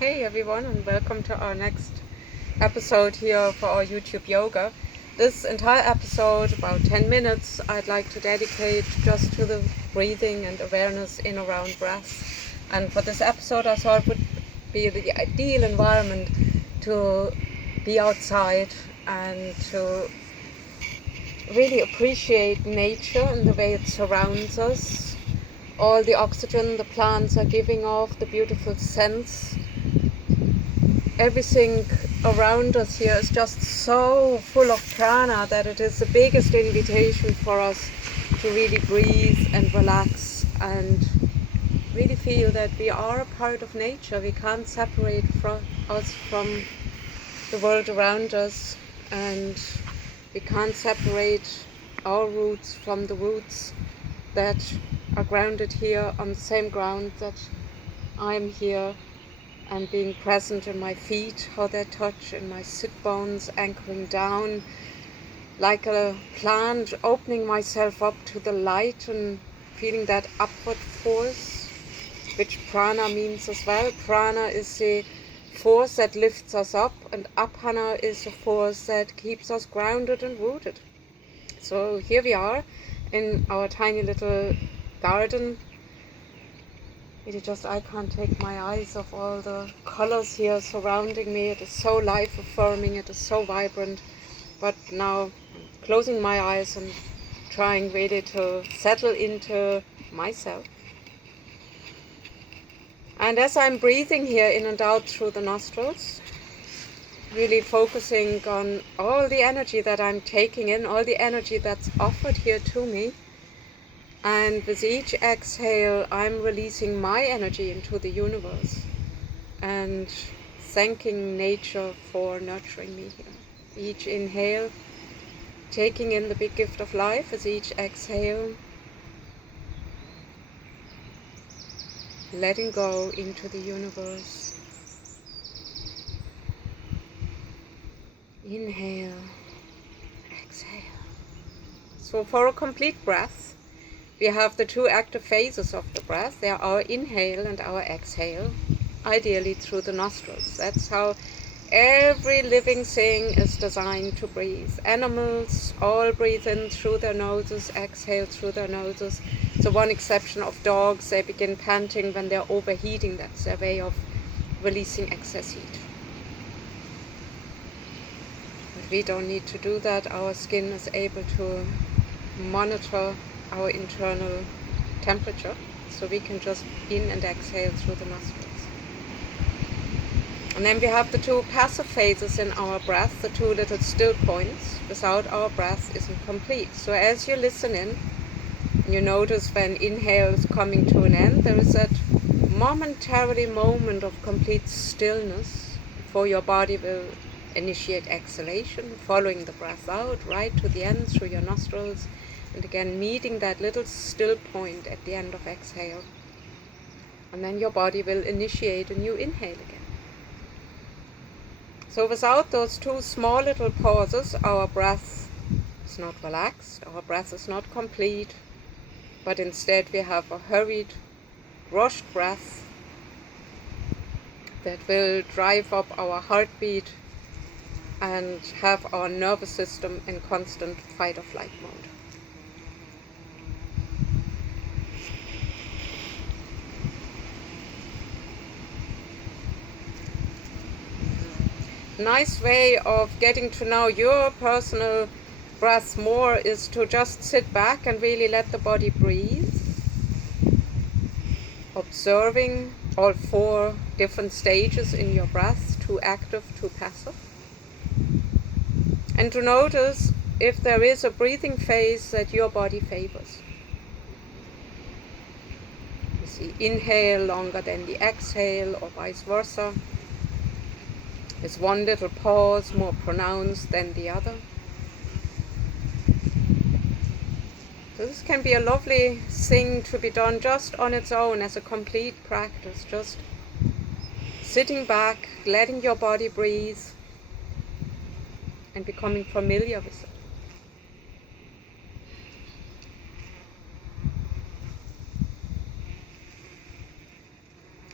Hey everyone, and welcome to our next episode here for our YouTube yoga. This entire episode, about 10 minutes, I'd like to dedicate just to the breathing and awareness in around breath. And for this episode, I thought it would be the ideal environment to be outside and to really appreciate nature and the way it surrounds us. All the oxygen the plants are giving off, the beautiful scents. Everything around us here is just so full of prana that it is the biggest invitation for us to really breathe and relax and really feel that we are a part of nature. We can't separate us from the world around us, and we can't separate our roots from the roots that are grounded here on the same ground that I'm here, and being present in my feet, how they touch, in my sit bones, anchoring down like a plant, opening myself up to the light and feeling that upward force, which prana means as well. Prana is the force that lifts us up, and apana is the force that keeps us grounded and rooted. So here we are in our tiny little garden. I can't take my eyes off all the colors here surrounding me. It is so life-affirming, it is so vibrant. But now I'm closing my eyes and trying really to settle into myself. And as I'm breathing here in and out through the nostrils, really focusing on all the energy that I'm taking in, all the energy that's offered here to me. And with each exhale, I'm releasing my energy into the universe and thanking nature for nurturing me here. Each inhale, taking in the big gift of life. With each exhale, letting go into the universe. Inhale, exhale. So for a complete breath, we have the two active phases of the breath. They are our inhale and our exhale, ideally through the nostrils. That's how every living thing is designed to breathe. Animals all breathe in through their noses, exhale through their noses. So one exception of dogs, they begin panting when they're overheating. That's their way of releasing excess heat. But we don't need to do that. Our skin is able to monitor our internal temperature, so we can just in and exhale through the nostrils. And then we have the two passive phases in our breath, the two little still points. Without our breath isn't complete. So as you listen in, you notice when inhale is coming to an end, there is that momentarily moment of complete stillness before your body will initiate exhalation, following the breath out right to the end through your nostrils. And again, meeting that little still point at the end of exhale. And then your body will initiate a new inhale again. So without those two small little pauses, our breath is not relaxed, our breath is not complete, but instead we have a hurried, rushed breath that will drive up our heartbeat and have our nervous system in constant fight or flight mode. Nice way of getting to know your personal breath more is to just sit back and really let the body breathe, observing all four different stages in your breath, two active, two passive, and to notice if there is a breathing phase that your body favors. You see inhale longer than the exhale, or vice versa. Is one little pause more pronounced than the other? So this can be a lovely thing to be done just on its own as a complete practice, just sitting back, letting your body breathe and becoming familiar with it.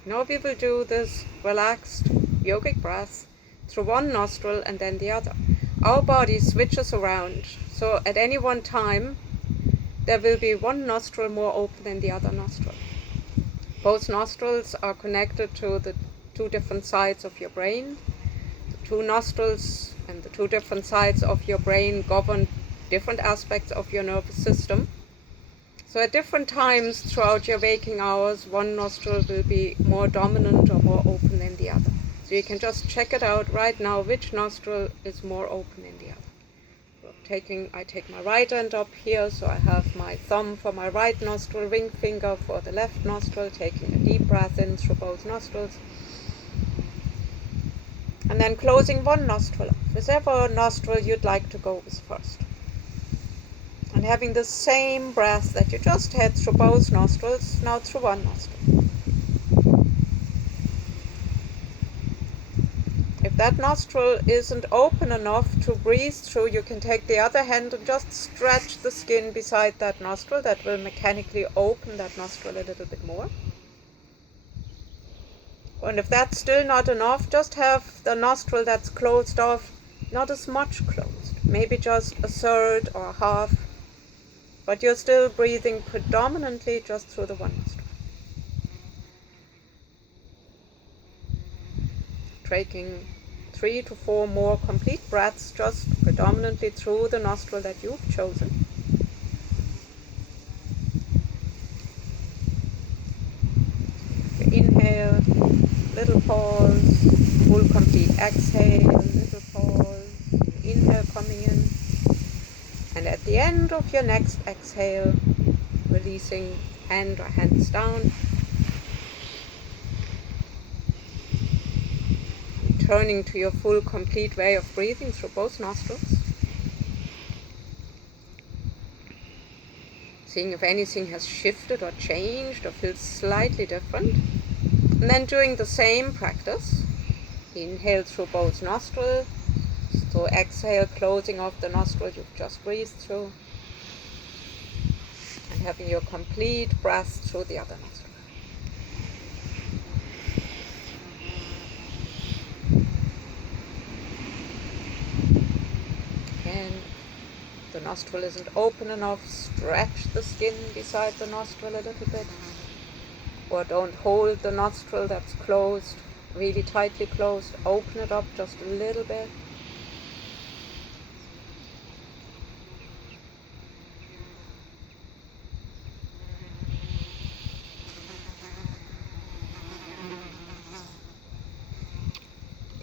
Now we will do this relaxed yogic breath through one nostril and then the other. Our body switches around, so at any one time there will be one nostril more open than the other nostril. Both nostrils are connected to the two different sides of your brain. The two nostrils and the two different sides of your brain govern different aspects of your nervous system. So at different times throughout your waking hours, one nostril will be more dominant or more open than the other. So you can just check it out right now, which nostril is more open than the other. I take my right hand up here, so I have my thumb for my right nostril, ring finger for the left nostril, taking a deep breath in through both nostrils. And then closing one nostril off, whichever nostril you'd like to go with first. And having the same breath that you just had through both nostrils, now through one nostril. If that nostril isn't open enough to breathe through, you can take the other hand and just stretch the skin beside that nostril. That will mechanically open that nostril a little bit more. And if that's still not enough, just have the nostril that's closed off not as much closed, maybe just a third or a half, but you're still breathing predominantly just through the one nostril. Taking 3 to 4 more complete breaths just predominantly through the nostril that you've chosen. Inhale, little pause, full complete exhale, little pause, inhale coming in, and at the end of your next exhale, releasing hand or hands down, turning to your full complete way of breathing through both nostrils. Seeing if anything has shifted or changed or feels slightly different. And then doing the same practice. Inhale through both nostrils. So exhale, closing off the nostril you've just breathed through. And having your complete breath through the other nostril. The nostril isn't open enough, stretch the skin beside the nostril a little bit, or don't hold the nostril that's closed, really tightly closed, open it up just a little bit.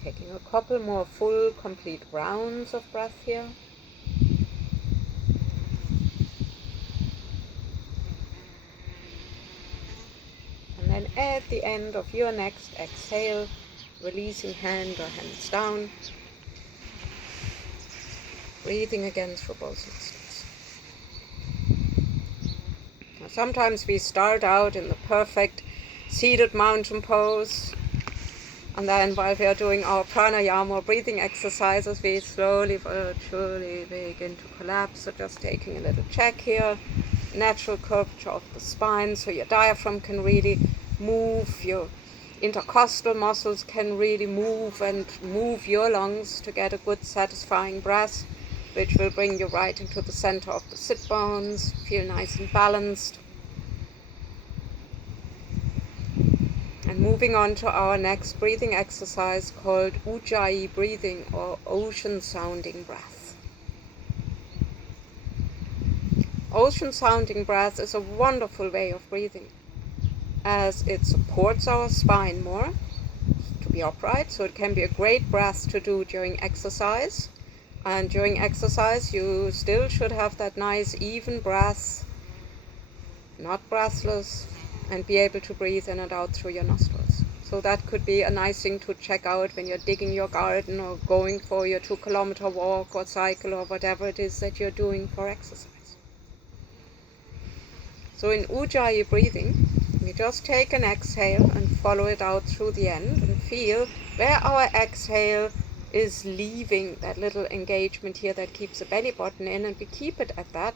Taking a couple more full, complete rounds of breath here. And at the end of your next exhale, releasing hand or hands down, breathing again through both nostrils. Now, sometimes we start out in the perfect seated mountain pose, and then while we are doing our pranayama or breathing exercises, we slowly but surely begin to collapse. So just taking a little check here, natural curvature of the spine, so your diaphragm can really move, your intercostal muscles can really move and move your lungs to get a good satisfying breath, which will bring you right into the center of the sit bones, feel nice and balanced. And moving on to our next breathing exercise called Ujjayi breathing, or ocean sounding breath. Ocean sounding breath is a wonderful way of breathing, as it supports our spine more to be upright, so it can be a great breath to do during exercise. And during exercise you still should have that nice even breath, not breathless, and be able to breathe in and out through your nostrils. So that could be a nice thing to check out when you're digging your garden or going for your 2-kilometer walk or cycle or whatever it is that you're doing for exercise. So in Ujjayi breathing, we just take an exhale and follow it out through the end and feel where our exhale is leaving that little engagement here that keeps the belly button in, and we keep it at that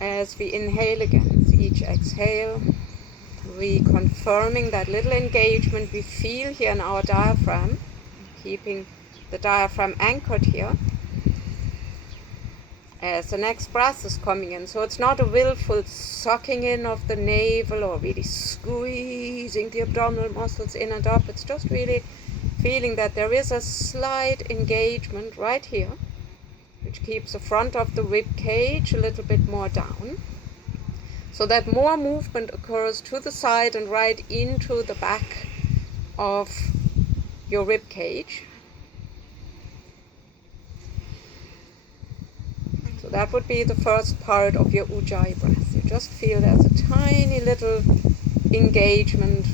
as we inhale again. With each exhale, reconfirming that little engagement we feel here in our diaphragm, keeping the diaphragm anchored here as the next breath is coming in. So it's not a willful sucking in of the navel or really squeezing the abdominal muscles in and up. It's just really feeling that there is a slight engagement right here, which keeps the front of the rib cage a little bit more down, so that more movement occurs to the side and right into the back of your rib cage. So that would be the first part of your Ujjayi breath. You just feel there's a tiny little engagement,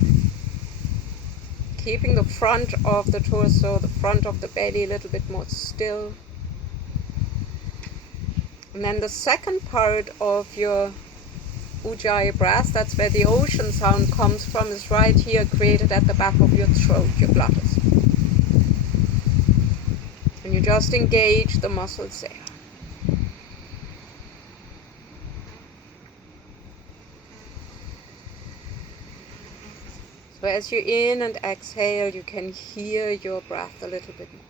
keeping the front of the torso, the front of the belly a little bit more still. And then the second part of your Ujjayi breath, that's where the ocean sound comes from, is right here, created at the back of your throat, your glottis. And you just engage the muscles there. So as you in and exhale, you can hear your breath a little bit more.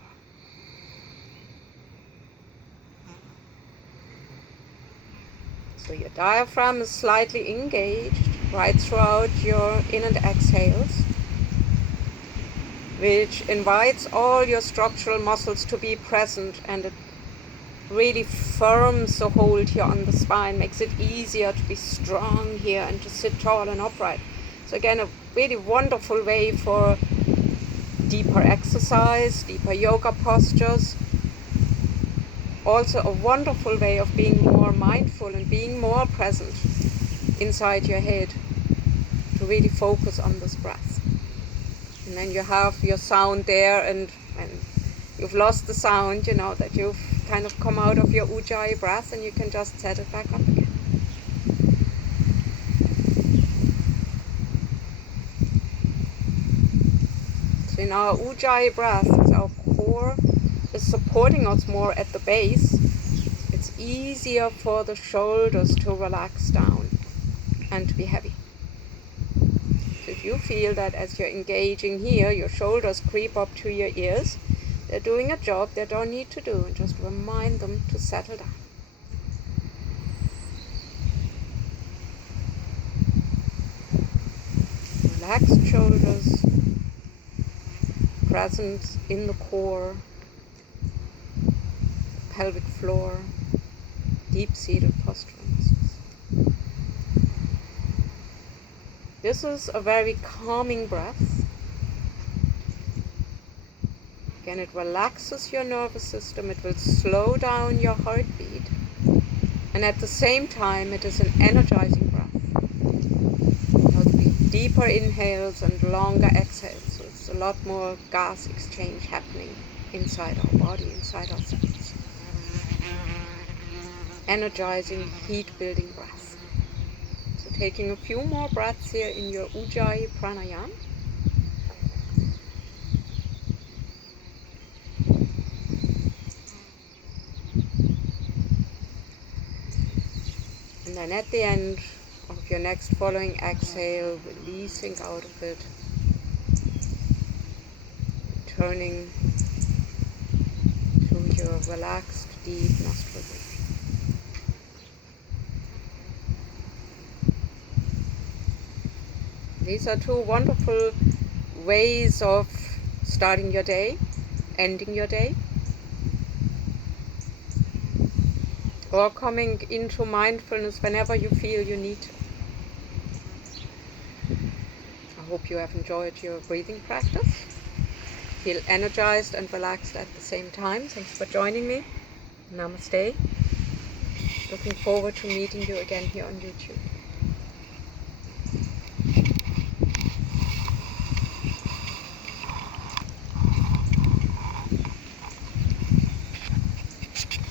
So your diaphragm is slightly engaged right throughout your in and exhales, which invites all your structural muscles to be present, and it really firms the hold here on the spine, makes it easier to be strong here and to sit tall and upright. So again, a really wonderful way for deeper exercise, deeper yoga postures. Also a wonderful way of being more mindful and being more present inside your head, to really focus on this breath. And then you have your sound there, and when you've lost the sound, you know that you've kind of come out of your Ujjayi breath, and you can just set it back up again. So in our Ujjayi breath, as our core is supporting us more at the base, it's easier for the shoulders to relax down and to be heavy. So if you feel that as you're engaging here, your shoulders creep up to your ears, they're doing a job they don't need to do, and just remind them to settle down. Relaxed shoulders, presence in the core, pelvic floor, deep-seated postural muscles. This is a very calming breath. Again, it relaxes your nervous system, it will slow down your heartbeat, and at the same time it is an energizing breath. There'll be deeper inhales and longer exhales, so it's a lot more gas exchange happening inside our body, inside our cells. Energizing, heat-building breath. So taking a few more breaths here in your Ujjayi pranayama. And then at the end of your next following exhale, releasing out of it, turning to your relaxed, deep nostril breathing. These are two wonderful ways of starting your day, ending your day, or coming into mindfulness whenever you feel you need to. I hope you have enjoyed your breathing practice. Feel energized and relaxed at the same time. Thanks for joining me. Namaste. Looking forward to meeting you again here on YouTube.